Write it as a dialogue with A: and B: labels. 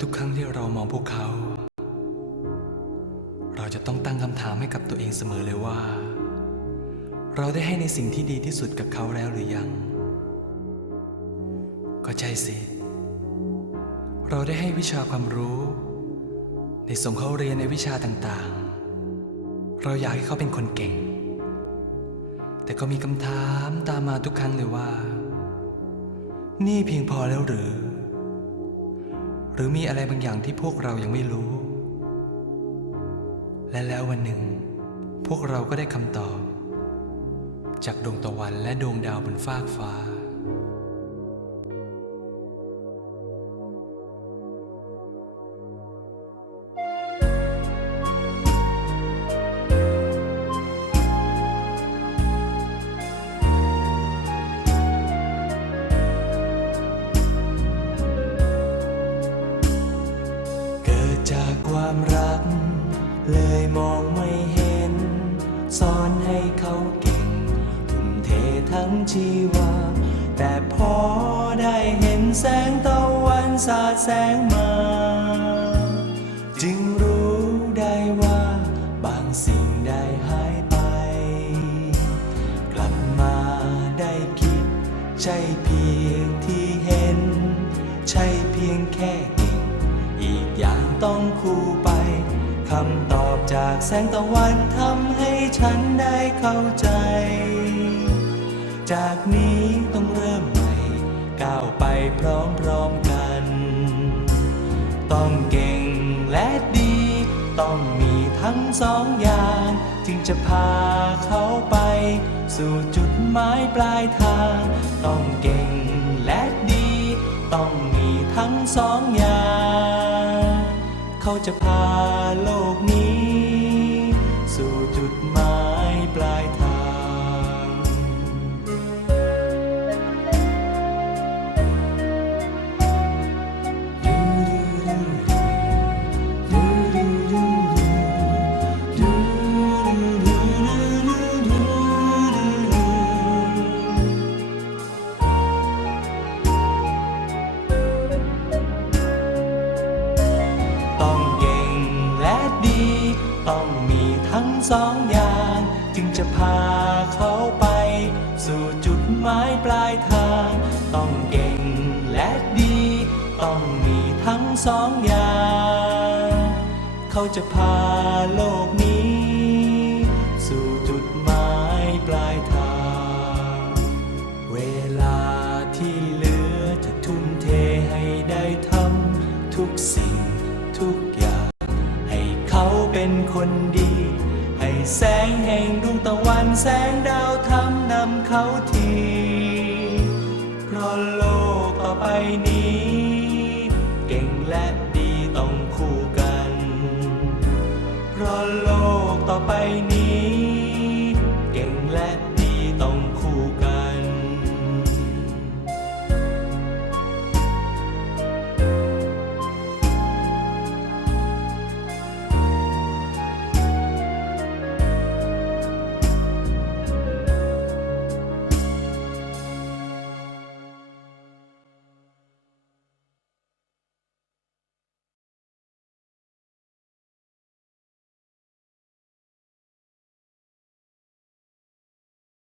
A: ทุกครั้งที่เรามองพวกเขา เราจะต้องตั้งคำถามให้กับตัวเองเสมอเลยว่า เราได้ให้ในสิ่งที่ดีที่สุดกับเขาแล้วหรือยัง ก็ใช่สิ เราได้ให้วิชาความรู้ได้ส่งเขาเรียนในวิชาต่างๆ เราอยากให้เขาเป็นคนเก่ง แต่ก็มีคำถามตามมาทุกครั้งเลยว่า นี่เพียงพอแล้วหรือ หรือมีอะไรบางอย่างที่พวกเรายังไม่รู้ และแล้ววันหนึ่ง พวกเราก็ได้คำตอบ จากดวงตะวันและดวงดาวบนฟากฟ้า จากความรัก เลยมองไม่เห็นสอนให้เขาเก่ง ทุ่มเททั้งชีวา แต่พอได้เห็นแสงตะวันสาดแสงมา จึงรู้ได้ว่าบางสิ่งได้หายไป กลับมาได้คิดใช่เพียง ต้องคู่ไปคำตอบจากแสงตะวันทำให้ฉันได้เข้าใจ จากนี้ต้องเริ่มใหม่ก้าวไปพร้อมๆกัน ต้องเก่งและดี ต้องมีทั้งสองอย่าง จึงจะพาเขาไป สู่จุดหมายปลายทาง ต้องเก่ง จะพา สองอย่าง จึงจะพาเขาไป สู่จุดหมายปลายทาง ต้องเก่งและดี ต้องมีทั้งสองอย่าง เขาจะพาโลกนี้ แสงแห่งดวงตะวันแสงดาวทำนำเขาที เพราะโลกต่อไปนี้ เก่งและดีต้องคู่กัน เพราะโลกต่อไปนี้ เก่งและ